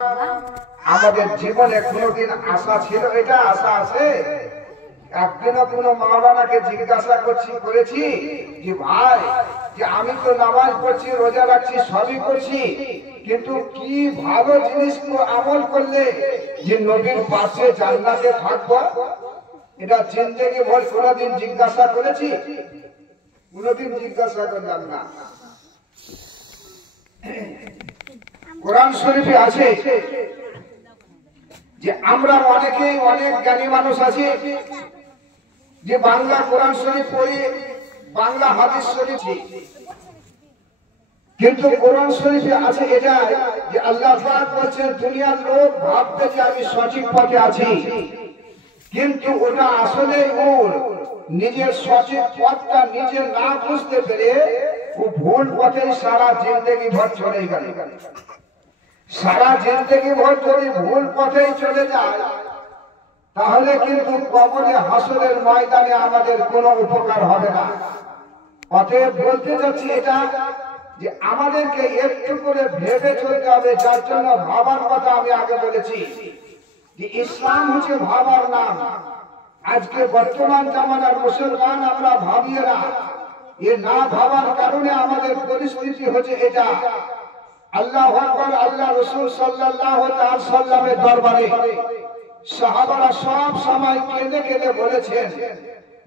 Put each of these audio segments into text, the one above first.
আমাদের জীবনে কোনোদিন আশা ছিল, এটা আশা আছে? একদিনও কোনো মাওলানাকে জিজ্ঞাসা করেছি যে ভাই, যে আমি তো নামাজ পড়ছি, রোজা রাখছি, সবই করছি, কিন্তু কি ভালো জিনিস আমল করলে যে নবীর পাশে জান্নাতে থাকবো? এটা জিন্দেগি ভর কোনোদিন জিজ্ঞাসা করেছি? কোনোদিন জিজ্ঞাসা করলাম না। কোরআন শরীফে আছে যে আমরা অনেকেই, অনেক জ্ঞানী মানুষ আছে যে বাংলা কোরআন শরীফ পড়ি, বাংলা হাদিস শরীফ, কিন্তু কোরআন শরীফে আছে এটা যে আল্লাহ পাক বলেছেন দুনিয়ার লোক ভাববে যে আমি সঠিক পথে আছি, কিন্তু ওটা আসলে ওর নিজের সঠিক পথটা নিজে না বুঝতে পেরে ও ভুল পথে সারা জিন্দেগি ভর চলে গেল। সারা জিন্দেগি ভর যদি ভুল পথেই চলে যায় তাহলে কিন্তু কবরে হাসরের ময়দানে আমাদের কোনো উপকার হবে না। অতএব বলতে যাচ্ছি এটা যে আমাদেরকে একটু করে ভেবে চলতে হবে, যার জন্য ভাবার কথা আমি আগে বলেছি যে ইসলাম হচ্ছে ভাবার নাম। আজকে বর্তমান জামানার মুসলমান আমরা ভাবিয়ে না, এ না ভাবার কারণে আমাদের পরিস্থিতি হচ্ছে এটা। আল্লাহু আকবার, আল্লাহ রাসূল সাল্লাল্লাহু আলাইহি সাল্লামের দরবারে সাহাবারা সব সময় কেঁদে কেঁদে বলেছেন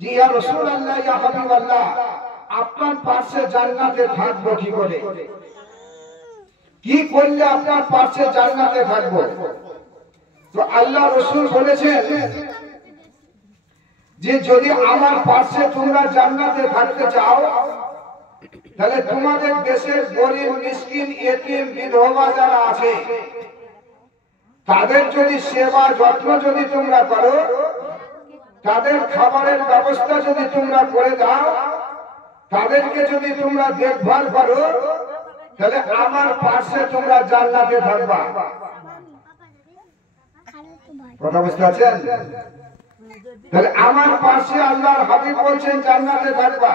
যে ইয়া রাসূলুল্লাহ, ইয়া হাবিবাল্লাহ, আপনার পাশে জান্নাতে থাকবো কি করে? কি করলে আপনার পাশে জান্নাতে থাকবো? তো আল্লাহ রাসূল বলেছেন যে যদি আমার পাশে তোমরা জান্নাতে থাকতে চাও তাহলে তোমাদের দেশের গরিব, মিসকিন, এতিম, বিধবা যারা আছে তাদের যদি সেবা যত্ন যদি তোমরা করো, তাদের খাবারের ব্যবস্থা যদি তোমরা করে দাও, তাদেরকে যদি তোমরা দেখভাল করো, তাহলে আমার পাশে তোমরা জান্নাতে থাকবা। কথা বুঝতে পারছেন? তাহলে আমার পাশে আল্লাহর হাবিব বলছেন জান্নাতে থাকবা।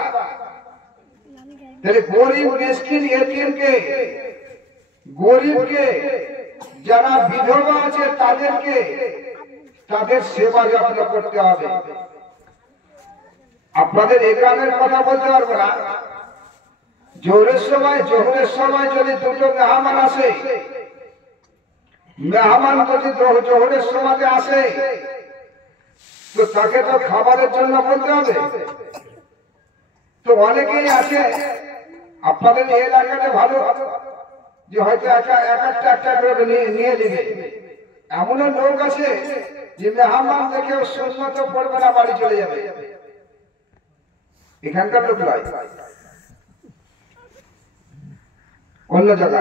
তাহলে গরিব, মিসকিন, এতিমকে, গরিবকে, যারা বিধবা আছে তাদেরকে, তাদের সেবা যত্ন করতে হবে। আপনাদের এই গ্রামের কথা বলতে পারবো না, জোহরের সময় যদি দুটো মেহমান আসে, মেহমান যদি জোহরের সময় আসে তো তাকে তো খাবারের জন্য বলতে হবে। তো অনেকেই আছে আপনাদের এই এলাকাতে ভালো যে হয়তো একটা করে নিয়ে নেবে, এমনও লোক আছে যে মেহমান দেখেও সুন্নত পড়বে না, বাড়ি চলে যাবে। এখানকার লোক নয়, অন্য জায়গা।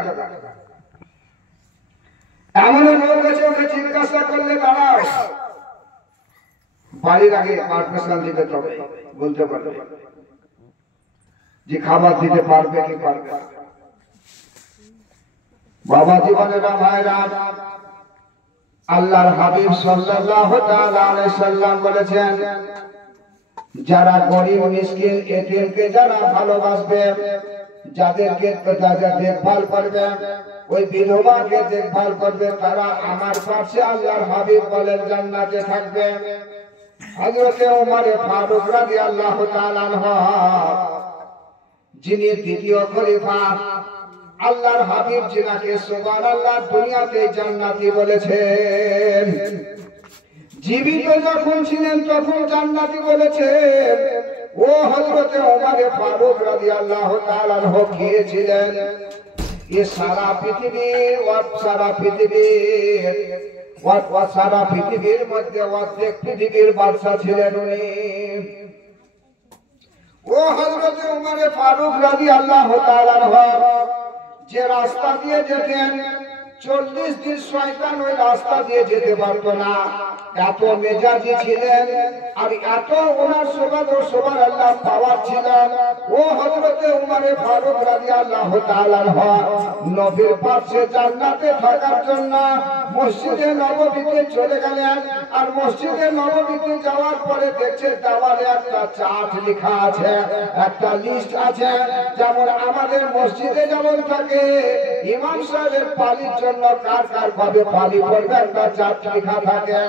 এমনও লোক আছে ওকে জিজ্ঞাসা করলে দাঁড়াও, বাড়ির আগে পারমিশন দিতে তবে বলতে পারবে যে খাবার দিতে পারবে কি পারবে। বাবা জীবনেরা, ভাইরা, আল্লাহর হাবিব সাল্লাল্লাহু তাআলা আলাইহি সাল্লাম বলেছেন যারা গরিব, মিসকিন, এতিমকে যারা ভালোবাসবে, যাদেরকে দেখভাল করবে, ওই বিধবাকে দেখভাল করবে, তারা আমার পাশে আল্লাহর হাবিব বলেন জান্নাতে থাকবে। হযরতে ওমর ফারুক রাদিয়াল্লাহু তাআলা আনহু, যিনি দ্বিতীয় খলিফা, আল্লাহর হাবিব যিনাকে সুবহানাল্লাহ দুনিয়াতে জান্নাতি বলেছেন, জীবিত যখন ছিলেন তখন জান্নাতি বলেছেন। ও হযরতে ওমর ফারুক রাদিয়াল্লাহু তাআলা আনহু গিয়েছিলেন এই সারা পৃথিবীর মধ্যে অর্ধেক পৃথিবীর বাদশা ছিলেন উনি। ও হযরতে ওমর ফারুক রাদিয়াল্লাহু তাআলা আনহু যে রাস্তা দিয়ে যেতেন 40 দিন শয়তান ওই রাস্তা দিয়ে যেতে পারতো না, এত মেজাজি ছিলেন আর এত ওনার সুবহানাল্লাহ পাওয়ার ছিল। ও হযরতে ওমর ফারুক রাদিয়াল্লাহু তাআলা আনহু নবীর পাশে জান্নাতে থাকার জন্য মসজিদে নববীতে চলে গেলেন। আর মসজিদে নববীতে যাওয়ার পরে দেখছে দেওয়ালে একটা চার্ট লেখা আছে, একটা লিস্ট আছে, যেমন আমাদের মসজিদে যেমন থাকে ইমাম সাহেবের পালির জন্য কার কার ভাবে পালি পড়বে একটা চার্ট লেখা থাকে।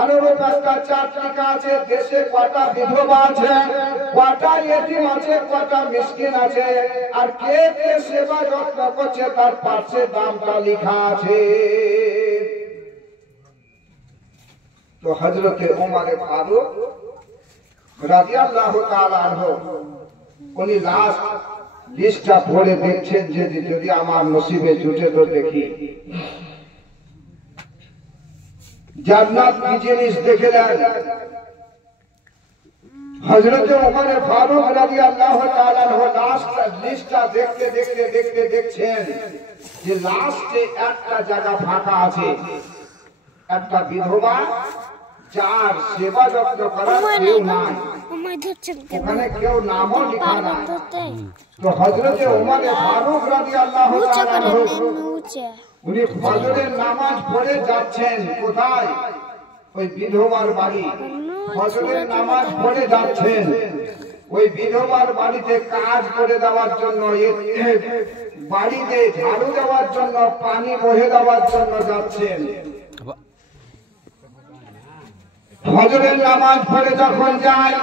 অনুরূপ একটা চার্ট লেখা আছে দেশে কটা বিধবা আছে, কটা ইতিম আছে, কটা মিসকিন আছে, আর কে কে সেবা যত্ন করছে তার পাশে দামটা লেখা আছে। তো হযরতে ওমর ফারুক রাদিয়াল্লাহু তাআলা আনহু উনি লাস্ট লিস্টটা পড়ে দেখছেন যে যদি আমার নসিবে জুটে তো দেখি। জান্নাত কি জিনিস দেখে নেন। হযরত ওমর ফারুক রাদিয়াল্লাহু তাআলা আনহু লাস্ট লিস্টটা দেখতে দেখতে দেখতে দেখছেন যে লাস্টে একটা জায়গা ফাঁকা আছে, একটা বিধবা যার সেবা যত্ন করার কেউ নাই, ওখানে কেউ নামও লেখা নাই। তো হযরতে ওমর ফারুক রাদিয়াল্লাহু তাআলা আনহু উনি ফজরের নামাজ পড়ে যাচ্ছেন কোথায়? ওই বিধবার বাড়ি। ফজরের নামাজ পড়ে যাচ্ছেন ওই বিধবার বাড়িতে কাজ করে দেওয়ার জন্য, বাড়িতে ঝাড়ু দেওয়ার জন্য, পানি বহে দেওয়ার জন্য যাচ্ছেন। ফজরের নামাজ পড়ে যখন যায়,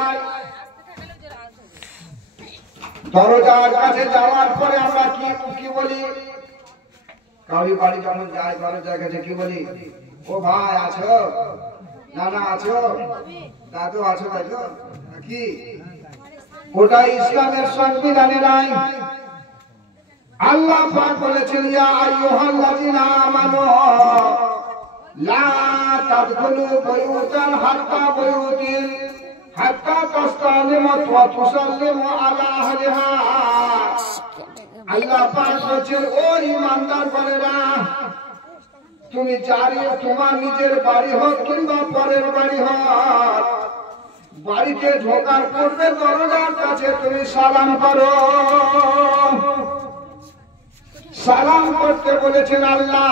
দরজার কাছে যাওয়ার পরে আমরা কি বলি? কাউরি বাড়ি যখন যায় দরজার কাছে কি বলি? ও ভাই আছো, নানা আছো, দাদু আছো, তাই তো কি? ওটা ইসলামের সংবিধানে নাই। আল্লাহ পাক বলেছেন ইয়া আইয়ুহাল্লাযিনা আমানু লা তাদখুলু বুয়ুতান হাত্তা তাসতানিমু ওয়া তুসাল্লিমু আলা আহলিহা। আল্লাহ পাক বলেছেন ও ঈমানদার বান্দারা, তুমি তোমার নিজের বাড়ি হোক কিংবা পরের বাড়ি হোক, বাড়িতে ঢোকার পূর্বে দরজার কাছে তুমি সালাম করো। সালাম করতে বলেছেন আল্লাহ।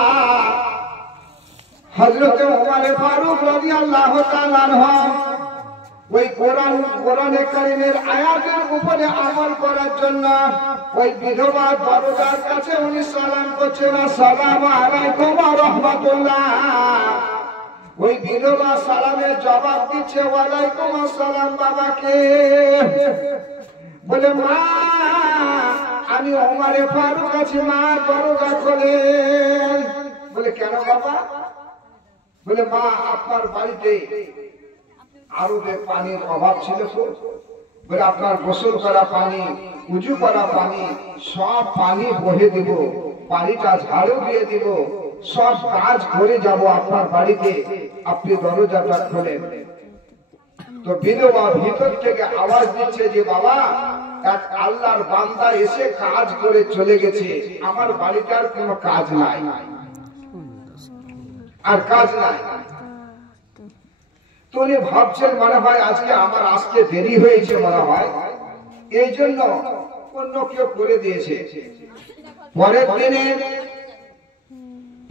হযরতে ওমর ফারুক রাদিয়াল্লাহু তাআলা আনহু ওই কোরআনে কারীমের আয়াতের উপরে আমল করার জন্য ওই বিধবা দরজার কাছে উনি সালাম করছেন, আসসালামু আলাইকুম ওয়া রাহমাতুল্লাহ। ওই বিধবা সালামের জবাব দিচ্ছে ওয়ালাইকুম আসসালাম। বাবাকে বলে মা আমি ওমর ফারুক আছি, মা দরজা খোলেন। বলে কেন বাবা? বলে মা আপনার বাড়িতে আরবে পানির অভাব ছিল তো, বলে আপনার গোসল করা পানি, উজু করা পানি, সব পানি বহে দিব, পানিটা ঝাড়ু দিয়ে দিব, সব কাজ করে যাব আপনার বাড়িতে, আপনি দরজাটা খোলেন। তো বিধবা ভিতর থেকে আওয়াজ দিচ্ছে যে বাবা এক আল্লাহর বান্দা এসে কাজ করে চলে গেছে, আমার বাড়িতে আর কোনো কাজ নাই, আর কাজ নাই। তো উনি ভাবছেন মনে হয় আজকে আমার আসতে দেরি হয়েছে, মনে হয় এই জন্য অন্য কেউ করে দিয়েছে। পরের দিনে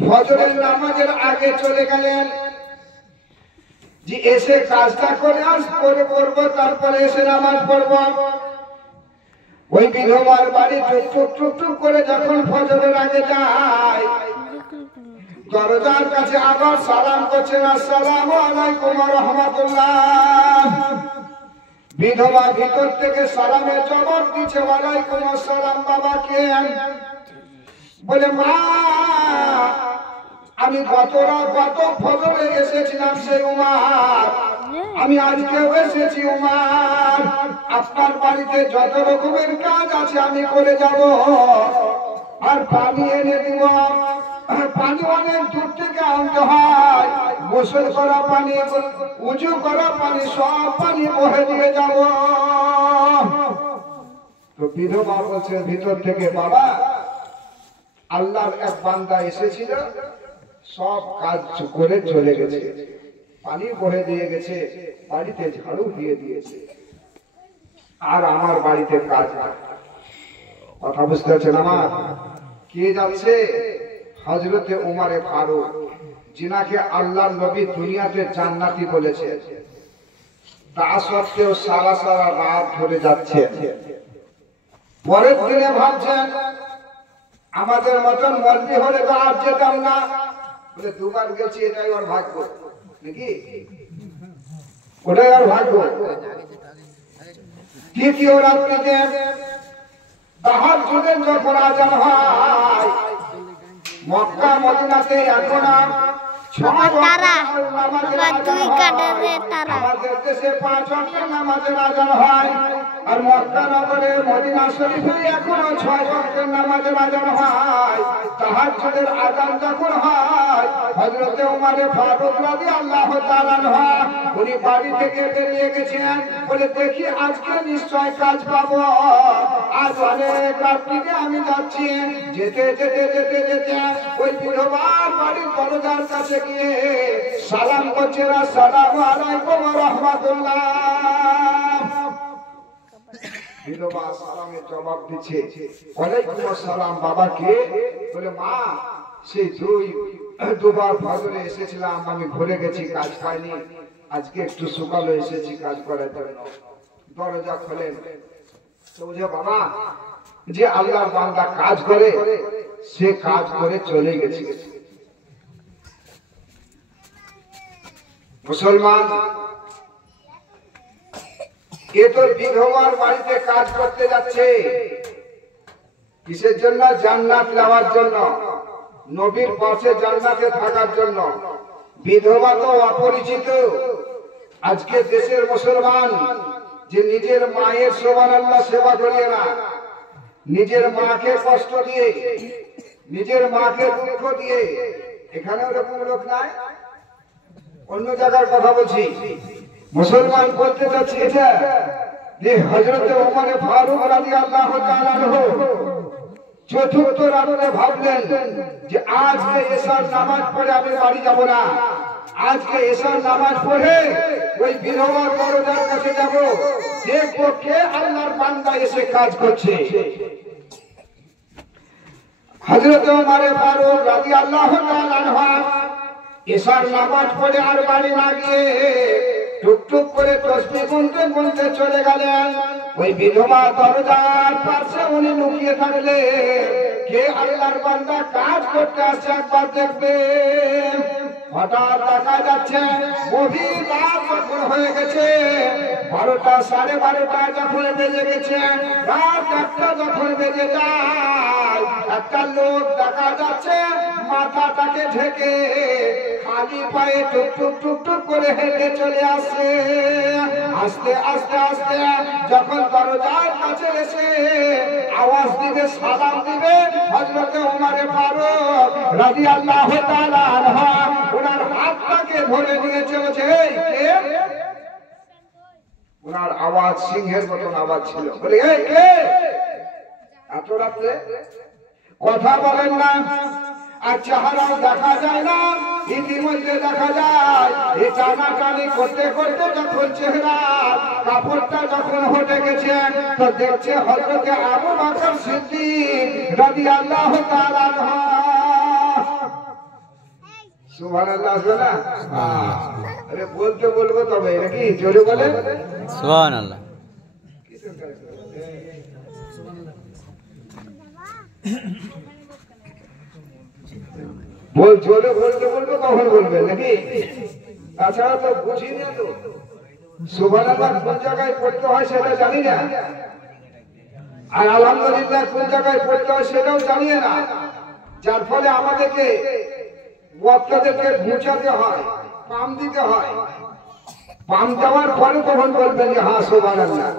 ফজরের নামাজের আগে চলে গেলেন যে এসে কাজটা করে করে করবো, তারপরে এসে নামাজ পড়বো। ওই বিধবার বাড়ি টুক টুক করে যখন ফজরের আগে যায়, দরজার কাছে আবার সালাম করছেন, আসসালামু আলাইকুম ওয়া রাহমাতুল্লাহ। বিধবা ভিতর থেকে সালামের জবাব দিচ্ছে ওয়ালাইকুম আসসালাম। বাবাকে বলে মা আমি গত ফজরে এসেছিলাম সেই উমার, আমি আজকেও এসেছি উমার, আপনার বাড়িতে যত রকমের কাজ আছে আমি করে যাব, আর পানি এনে দিব। পানি অনেক দূর থেকে আনতে হয়, গোসল করা পানি, উজু করা পানি, সব পানি বহে দিয়ে যাব। তো বিধবা বলছে ভিতর থেকে বাবা আল্লাহর এক বান্দা এসেছিল, সব কাজ করে চলে গেছে, পানি বহে দিয়ে গেছে, বাড়িতে ঝাড়ু দিয়ে দিয়েছে, আর আমার বাড়িতে কাজ নাই। কথা বুঝতে পারছেন আমার? কে যাচ্ছে? হযরতে ওমর ফারুক, যিনাকে আল্লাহর নবী দুনিয়াতে জান্নাতি বলেছে, তা সত্ত্বেও সারা সারা রাত ধরে যাচ্ছে। পরের দিনে ভাবছেন আমাদের মতন মন্ত্রী হলে তো আর যেতাম না, বলে দুবার গেছি, এটাই ওর ভাগ্য নাকি, ওটাই ওর ভাগ্য। তৃতীয় রাত্রিতে তাহাজ্জুদের যখন আযান হয়, মক্কা মদিনাতে এখন আমাদের দেশে 5 ওয়াক্ত নামাজের আযান হয়, আর মক্কা নগরে মদিনা শরীফে এখনো 6 ওয়াক্তের নামাজের আযান হয়। তাহাজ্জুদের আযান যখন হয়, হযরতে ওমর ফারুক রাদিয়াল্লাহু তাআলা আনহু উনি বাড়ি থেকে বেরিয়ে গেছেন, বলে দেখি আজকে নিশ্চয় কাজ পাবো, আজ অনেক রাত্রিতে আমি যাচ্ছি। যেতে যেতে যেতে যেতে ওই বিধবার বাড়ির দরজার কাছে গিয়ে সালাম করছে, আসসালামু আলাইকুম ওয়া রাহমাতুল্লাহ। বিধবা সালামের জবাব দিচ্ছে, ওয়ালাইকুম আসসালাম। বাবা কে? বলে মা, সেই দুবার ফজরে এসেছিলাম, আমি ভুলে গেছি, কাজ পাইনি, আজকে একটু সকালে এসেছি কাজ করার জন্য। দরজা খোলেন তো বুঝে বাবা, যে আল্লাহর বান্দা কাজ করে সে কাজ করে চলে গেছে। মুসলমান এ তো বিধবার বাড়িতে কাজ করতে যাচ্ছে, কিসের জন্য? জান্নাত নেওয়ার জন্য, নবীর পাশে জান্নাতে থাকার জন্য। বিধবা তো অপরিচিত। আজকে দেশের মুসলমান যে নিজের মায়ের সুবহানাল্লাহ সেবা করিয়ে না, নিজের মাকে কষ্ট দিয়ে, নিজের মাকে দুঃখ দিয়ে, এখানে ওরকম লোক নাই। অন্য জায়গার কথা বলছি, মুসলমান বলতে যাচ্ছে এটা যে হযরতে ওমর ফারুক রাদিয়াল্লাহু তাআলা আনহু চতুর্থ রাতে ভাবলেন যে আজকে এশার নামাজ পড়ে আমি বাড়ি যাব না, আজকে এশার নামাজ পড়ে ওই বিধবার দরজার কাছে যাব, দেখবো কে আল্লাহর বান্দা এসে কাজ করছে। হযরত ওমর ফারুক রাদিয়াল্লাহু তাআলা আনহু এশার নামাজ পড়ে আর বাড়ি না গিয়ে টুকটুক করে তাসবিহ গুনতে গুনতে চলে গেলেন। ওই বিধবা দরজার পাশে উনি লুকিয়ে থাকলে কে আল্লাহর বান্দা কাজ করতে আসছে একবার দেখবে। হঠাৎ দেখা যাচ্ছে গভীর রাত যখন হয়ে গেছে, 12টা 12:30 যখন বেজে গেছে, রাত 1টা যখন বেজে যায়, একটা লোক দেখা যাচ্ছে মাথাটাকে ঢেকে খালি পায়ে টুকটুক টুকটুক করে হেঁটে চলে আসছে। আস্তে আস্তে আস্তে যখন দরজার কাছে এসে আওয়াজ দিবে, সালাম দিবে, হযরতে ওমর ফারুক রাদিয়াল্লাহু তাআলা আনহু ওনার হাতটাকে ধরে নিয়েছে, বলছে এই কে? ওনার আওয়াজ সিংহের মতন আওয়াজ ছিল, বলে এই কে? এত রাতে কথা বলেন না, আর চেহারাও দেখা যায় না, ইতিমধ্যে দেখা যায় এই টানাটানি করতে করতে যখন চেহারা কাপড়টা যখন হটে গেছে, তো দেখছে হযরতে আবু বকর সিদ্দিক রাদিয়াল্লাহু তাআলা আনহু। সুবহানাল্লাহ। আরে বলতে বলবো তবে নাকি, জোরে বলেন সুবহানাল্লাহ। বল জোরে বলতে বলবো তখন বলবেন নাকি, তাছাড়া তো বুঝি না। তো সুবহানাল্লাহ কোন জায়গায় পড়তে হয় সেটা জানি না, আর আলহামদুলিল্লাহ কোন জায়গায় পড়তে হয় সেটাও জানি না, যার ফলে আমাদেরকে বক্তাদেরকে ঘুচাতে হয়, পাম দিতে হয়। পাম দেওয়ার পরে তখন বলবেন যে হ্যাঁ সুবহানাল্লাহ।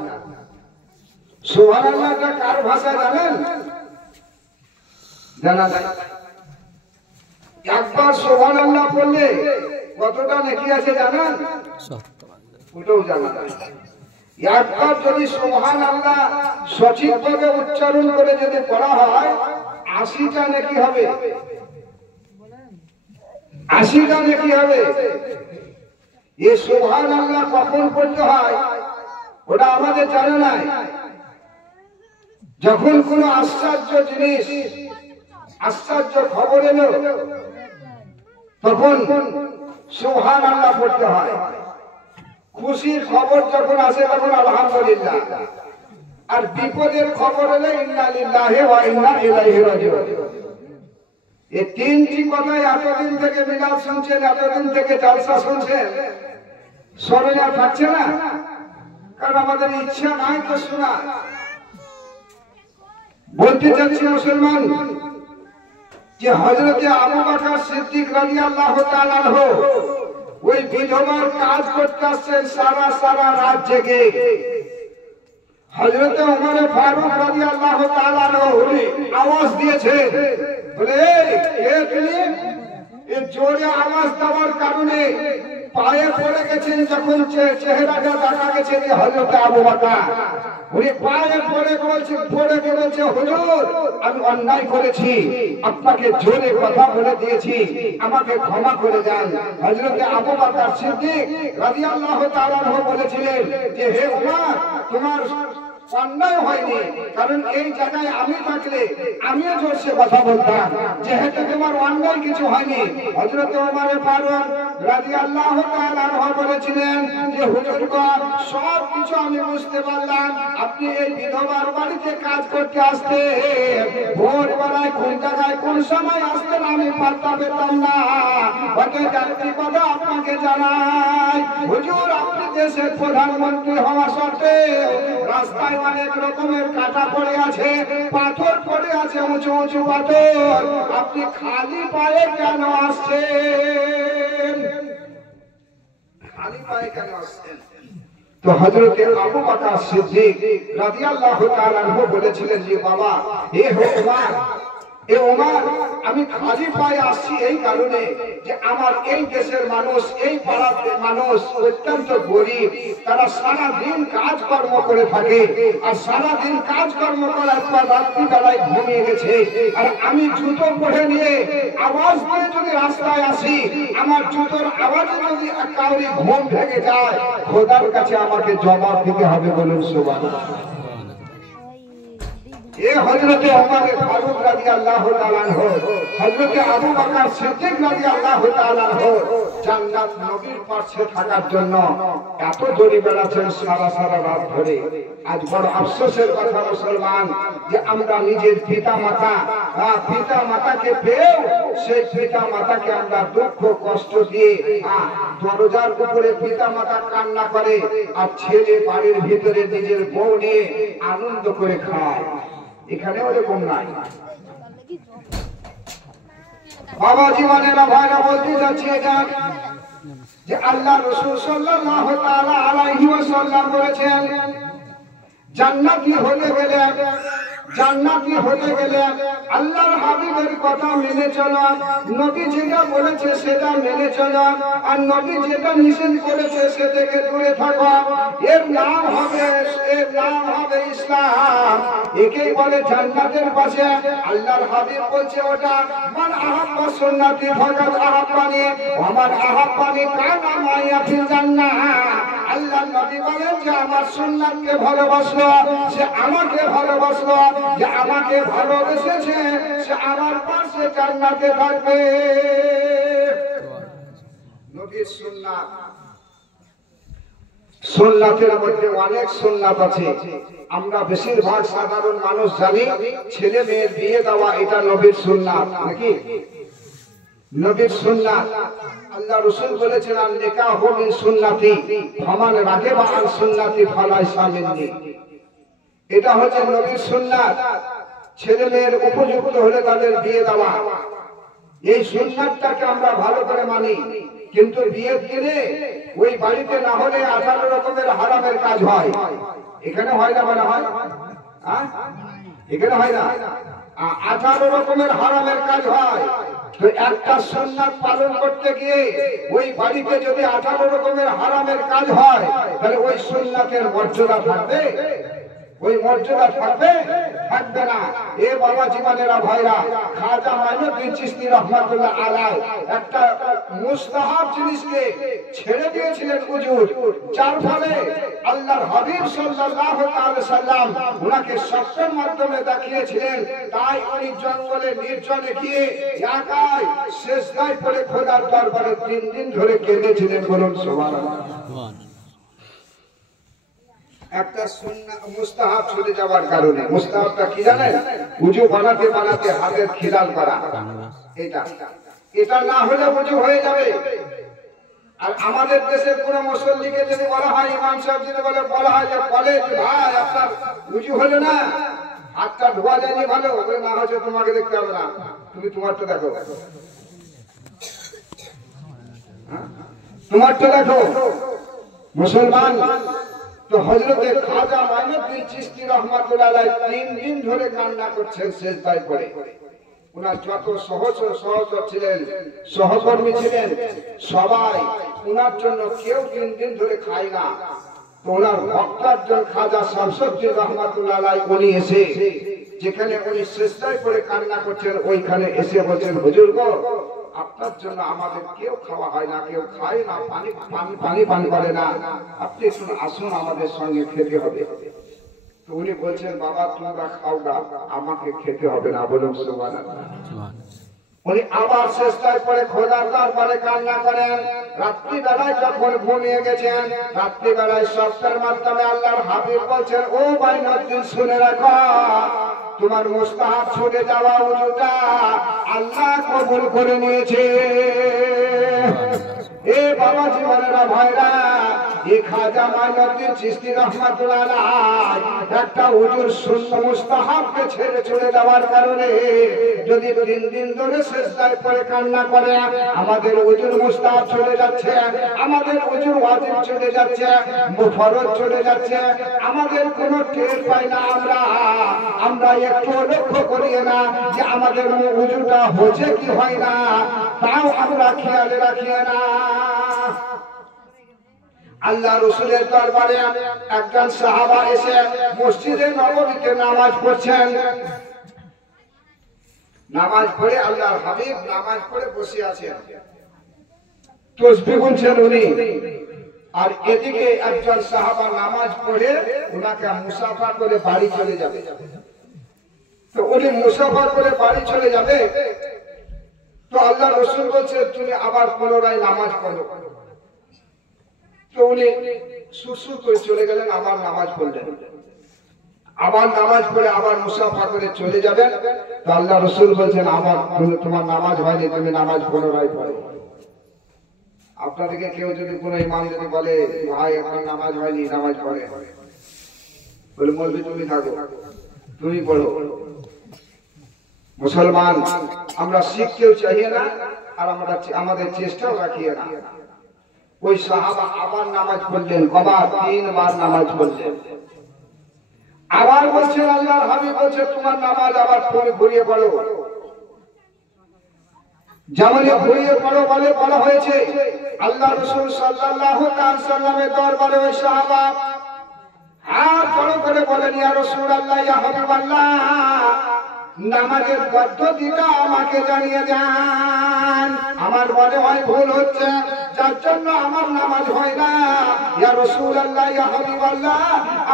সুবহানাল্লাহটা কার ভাষা জানেন? জানা জানা একবার সুবহানাল্লাহ বললে কতটা নেকি আছে জানেন? ওটাও জানা। একবার যদি সুবহানাল্লাহ সঠিকভাবে উচ্চারণ করে যদি পড়া হয় 80টা নেকি হবে, 80টা নেকি হবে। এই সুবহানাল্লাহ কখন পড়তে হয় ওটা আমাদের জানা নাই। যখন কোনো আশ্চর্য জিনিস, আশ্চর্য খবর এলো, তখন সুবহানাল্লাহ পড়তে হয়। খুশির খবর যখন আসে তখন আলহামদুলিল্লাহ, আর বিপদের খবর হলে ইন্না লিল্লাহি ওয়া ইন্না ইলাইহি রাজিউন। এই তিনটি কথাই এতদিন থেকে মিলাদ শুনছেন, এতদিন থেকে জালসা শুনছেন, স্মরণে থাকছে না? কারণ আমাদের ইচ্ছা নাই তো শোনা। বলতে চাচ্ছি মুসলমান যে হযরতে আবু বকর সিদ্দিক রাদিয়াল্লাহু তাআলা আনহু ওই বিধবার কাজ করতে আসছেন সারা সারা রাত জেগে। হযরতে ওমর ফারুক রাদিয়াল্লাহু তাআলা আনহু আওয়াজ দিয়েছে, বলে কে তুমি? এই জোরে আওয়াজ দেওয়ার কারণে পায়ে পড়ে গেছেন, যখন চেহারাটা দেখা গেছে যে হযরত আবু বকর, উনি পায়ে পড়ে বলছে হুজুর আমি অন্যায় করেছি, আপনাকে জোরে কথা বলে দিয়েছি, আমাকে ক্ষমা করে দেন। হযরত আবু বকর সিদ্দিক রাদিয়াল্লাহু তাআলা আনহু বলেছিলেন যে হে ওমর, তোমার অন্যায় হয়নি, কারণ এই জায়গায় আমি থাকলে আমিও জোরসে কথা বলতাম, যেহেতু তোমার অন্যায় কিছু হয়নি। হযরত ওমর ফারুক রাদিয়াল্লাহু তাআলা আনহু বলেছিলেন যে হুজুর গো, সব কিছু আমি বুঝতে পারলাম, আপনি এই বিধবার বাড়িতে কাজ করতে আসতে ভোরবেলায় কোন জায়গায় কোন সময় আসতেন আমি পাত্তা পেতাম না, ওকে জানতে কথা আপনাকে জানাই। হুজুর আপনি দেশের প্রধানমন্ত্রী হওয়া সত্ত্বেও রাস্তায় অনেক রকমের কাটা পড়ে আছে, পাথর পড়ে আছে, উঁচু উঁচু পাথর, আপনি খালি পায়ে কেন আসছেন? খালি পায়ে কেন আসছেন? তো হযরতে আবু বকর সিদ্দিক রাদিয়াল্লাহু তাআলা আনহু বলেছিলেন যে বাবা এ ওমর, আমি খালি পায়ে আসছি এই কারণে যে আমার এই দেশের মানুষ, এই পাড়ার মানুষ অত্যন্ত গরিব, তারা সারা দিন কাজকর্ম করে থাকে, আর সারা দিন কাজকর্ম করার পর রাত্রিবেলায় ঘুমিয়ে গেছে, আর আমি জুতো পরে নিয়ে আওয়াজ দিয়ে যদি রাস্তায় আসি, আমার জুতোর আওয়াজে যদি কাউরি ঘুম ভেঙে যায়, খোদার কাছে আমাকে জবাব দিতে হবে। বলুন সুবহানাল্লাহ। এ হযরতে ওমর ফারুক রাদিয়াল্লাহু তাআলা আনহু, হযরতে আবু বকর সিদ্দিক রাদিয়াল্লাহু তাআলা আনহু জান্নাত নবীর পাশে থাকার জন্য এত দড়ি বেড়াচ্ছেন সারা সারা রাত ধরে। আজ বড় আফসোসের কথা মুসলমান যে আমরা নিজের পিতা মাতাকে পেয়েও সেই পিতা মাতাকে আমরা দুঃখ কষ্ট দিয়ে দরজার উপরে পিতা মাতা কান্না করে, আর ছেলে বাড়ির ভিতরে নিজের বউ নিয়ে আনন্দ করে খায়। এখানেও এরকম নাই। বাবা জীবনেরা ভাইরা বলতে যাচ্ছি এটা যে আল্লাহ রাসূল সাল্লাল্লাহু তাআলা আলাইহি ওয়াসাল্লাম বলেছেন জান্নাতি হতে গেলে আল্লাহর হাবিবের কথা মেনে চলো, নবী যেটা বলেছে সেটা মেনে চলো, আর নবী যেটা নিষেধ করেছে সে থেকে দূরে থাকো। এর নাম হবে ইসলাম। একেই বলে জান্নাতের পাশে। আল্লাহর হাবিব বলছে ওটা মান আহাব্বা সুন্নতি ফাকাদ আহাব্বানি ওয়া মান আহাব্বানি কানা মাইয়া ফিল জান্নাহ। আল্লাহর নবী বলেন যে আমার সুন্নাতকে ভালোবাসলো সে আমাকে ভালোবাসলো, যে আমাকে ভালোবেসেছে সে আমার পাশে জান্নাতে থাকবে। নবীর সুন্নাত, সুন্নাতের মধ্যে অনেক সুন্নাত আছে। আমরা বেশিরভাগ সাধারণ মানুষ জানি ছেলে মেয়ের বিয়ে দেওয়া এটা নবীর সুন্নাত, নাকি? নবীর সুন্নাত। আল্লাহ রাসূল বলেছেন আল নিকাহু মিন সুন্নতি ফামান রাগিবা আন সুন্নতি ফালাইসা মিন্নি। এটা হচ্ছে নবীর সুন্নাত। ছেলে মেয়ের উপযুক্ত হলে তাদের বিয়ে দেওয়া, এই সুন্নাতটাকে আমরা ভালো করে মানি। কিন্তু বিয়ের দিনে ওই বাড়িতে না হলে 18 রকমের হারামের কাজ হয়। এখানে হয় না? বলা হয় এখানে হয় না? 18 রকমের হারামের কাজ হয়। তো একটা সুন্নাত পালন করতে গিয়ে ওই বাড়িতে যদি 18 রকমের হারামের কাজ হয়, তাহলে ওই সুন্নাতের মর্যাদা থাকবে? ওই মর্যাদা থাকবে না। এ বাবা জীবনেরা ভাইরা, খাজা মাইনুদ্দিন চিশতি রাহমাতুল্লাহ আলাইহি একটা মুস্তাহাব জিনিসকে ছেড়ে দিয়েছিলেন হুজুর, যার ফলে আল্লাহর হাবিব সাল্লাল্লাহু আলাইহি সাল্লাম ওনাকে সত্যের মাধ্যমে দেখিয়েছিলেন। তাই উনি জঙ্গলে নির্জনে গিয়ে একাই সিজদায় পড়ে খোদার দরবারে 3 দিন ধরে কেঁদেছিলেন। বলুন সুবহানাল্লাহ। একটা সুন্নাত মুস্তাহাব ছুটে যাওয়ার কারণে। মুস্তাহাবটা কি জানেন? উজু বানাতে বানাতে হাতের খিলাল করা, এটা না হলে উজু হয়ে যাবে। আর আমাদের দেশের কোন মুসল্লিকে যদি বলা হয়, ইমাম সাহেব যদি বলা হয় যে বলে ভাই আপনার উজু হলো না, হাতটা ধোয়া যায়নি, ভালো না হচ্ছে তোমাকে দেখতে হবে না, তুমি তোমারটা দেখো, তোমারটা দেখো। মুসলমান তো হযরতে খাজা মাইনুদ্দিন চিশতি রাহমাতুল্লাহ আলাইহি 3 দিন ধরে কান্না করছেন সেজদায় পড়ে। উনার যত সহচর ছিলেন, সহকর্মী ছিলেন, সবাই উনার জন্য কেউ 3 দিন ধরে খায় না। তো ওনার ভক্ত একজন খাজা শামসুদ্দিন রাহমাতুল্লাহ আলাইহি উনি এসে যেখানে উনি সেজদায় পড়ে কান্না করছেন, ওইখানে এসে বলছেন, হুজুর গো, আপনার জন্য আমাদের কেউ খাওয়া হয় না, কেউ খায় না, পানি পান করে না, আপনি একটু আসুন, আমাদের সঙ্গে খেতে হবে। তো উনি বলছেন, বাবা তোমরা খাও না, আমাকে খেতে হবে না, বলুন সুবহানাল্লাহ। উনি আবার চেষ্টায় পরে খোদার দরবারে কান্না করেন। রাত্রি বেলায় যখন ঘুমিয়ে গেছেন, রাত্রি বেলায় স্বপ্নের মাধ্যমে আল্লাহর হাবিব বলছেন, ও মাইনুদ্দিন শুনে রাখো, তোমার মুস্তাহাব ছুটে যাওয়া উজুটা আল্লাহ কবুল করে নিয়েছে। এ বাবা জীবনেরা ভাইরা, এই খাজা মাইনুদ্দিন চিশতি রাহমাতুল্লাহ আলাইহি একটা উজুর সুন্নাত মুস্তাহাবকে ছেড়ে চলে যাওয়ার কারণে যদি 3 দিন ধরে সেজদায় পড়ে কান্না করে, আমাদের উজুর মুস্তাহাব চলে যাচ্ছে, আমাদের উজুর ওয়াজিব চলে যাচ্ছে, মুফরদ চলে যাচ্ছে, আমাদের কোনো টের পাই না। আমরা একটু লক্ষ্য করি না যে আমাদের উজুটা হচ্ছে কি হয় না, তাও আমরা খেয়ালে রাখি না। আল্লাহ রাসূলের দরবারে একজন সাহাবা এসে মসজিদে নববীতে নামাজ পড়ছেন। নামাজ পড়ে আল্লাহর হাবিব নামাজ পড়ে বসে আছেন, তাসবিহ গুনছেন উনি। আর এদিকে একজন সাহাবা নামাজ পড়ে উনাকে মুসাফা করে বাড়ি চলে যাবে। তো উনি মুসাফা করে বাড়ি চলে যাবে, তো আল্লাহ রাসূল বলছে, তুমি আবার পুনরায় নামাজ পড়ো। তো উনি সুসু করে চলে গেলেন, আবার নামাজ পড়লেন। আবার নামাজ পড়ে আবার মুসাফা করে চলে যাবেন। তো আল্লাহ রাসূল বলছেন, আবার তোমার নামাজ হয়নি, তুমি নামাজ পুনরায় পড়ো। আপনাদেরকে কেউ যদি কোনো ইমাম যদি বলে, ভাই আপনার নামাজ হয়নি, নামাজ পড়ে, বলে মৌলভী তুমি থাকো, তুমি পড়ো। মুসলমান আমরা শিখতেও চাই না, আর আমরা আমাদের চেষ্টাও রাখি না। ওই সাহাবা আবার নামাজ পড়লেন, কবার? 3 বার নামাজ পড়লেন। আবার বলছেন, আল্লাহর হাবিব বলছে, তোমার নামাজ আবার তুমি ঘুরিয়ে পড়ো। যেমনই ঘুরিয়ে পড়ো বলে বলা হয়েছে, আল্লাহ রাসূল সাল্লাল্লাহু আলাইহি সাল্লামের দরবারে ওই সাহাবা হাত জোড় করে বলেন, ইয়া রাসূলুল্লাহ, ইয়া হাবিবাল্লাহ, নামাজের পদ্ধতিটা আমাকে জানিয়ে দেন। আমার মনে হয় ভুল হচ্ছে, যার জন্য আমার নামাজ হয় না। ইয়া রাসূলুল্লাহ, ইয়া হাবিবাল্লাহ,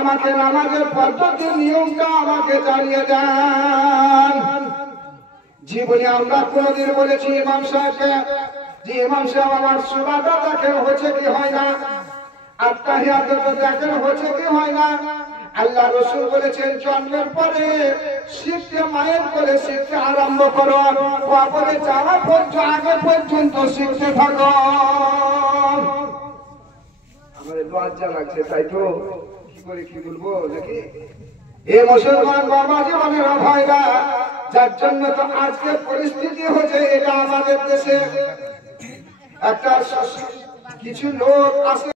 আমাকে নামাজের পদ্ধতির নিয়মটা আমাকে জানিয়ে দেন। জীবনে আমরা কোনদিন বলেছি ইমাম সাহেবকে যে, ইমাম সাহেব আমার সূরাটা দেখেন হচ্ছে কি হয় না, আত্তাহিয়াতটা দেখেন হচ্ছে কি হয় না। আল্লাহ রাসূল বলেছেন, জন্মের পরে শিখতে মায়ের করে শিখতে আরম্ভ করো, কবরে যাওয়া পর্যন্ত আগে পর্যন্ত শিখতে থাকো। আমার লজ্জা লাগছে, তাই তো কি করে কি বলবো নাকি? এ মুসলমান বাবা জীবনের ভাইরা, যার জন্য তো আজকে পরিস্থিতি হচ্ছে এটা আমাদের দেশে একটা কিছু লোক আছে।